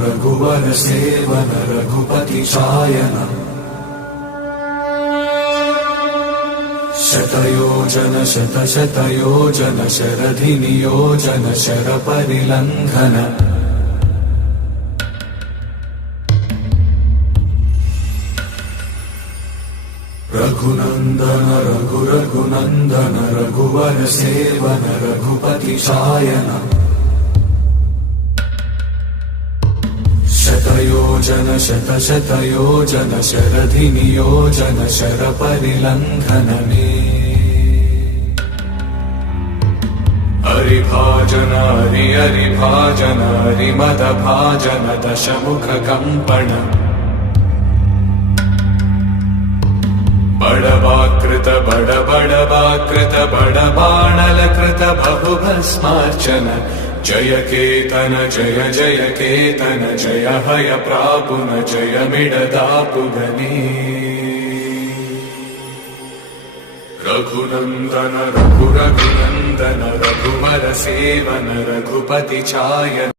रघुवर seven Raghupati चायन शतयोजन शतशतयोजन शरधि नियोजन sir परिलंघन Raghunandan Raghunandan रघुवर seven Raghupati चायन शतयोजन शतशतयोजन शरधि नियोजन sir परिलंघन हरिभाजन हरिभाजन हरिमद भाजन दशमुख कंपन बड़वाकृत बड़वाकृत बड़बाणलकृत बहुभस्मार्चन जय केतन जय जय केतन जय हय प्रापुन जय मिडदापुगनी रघुनंदन रघुनंदन रघुवर सेवन रघुपति चायन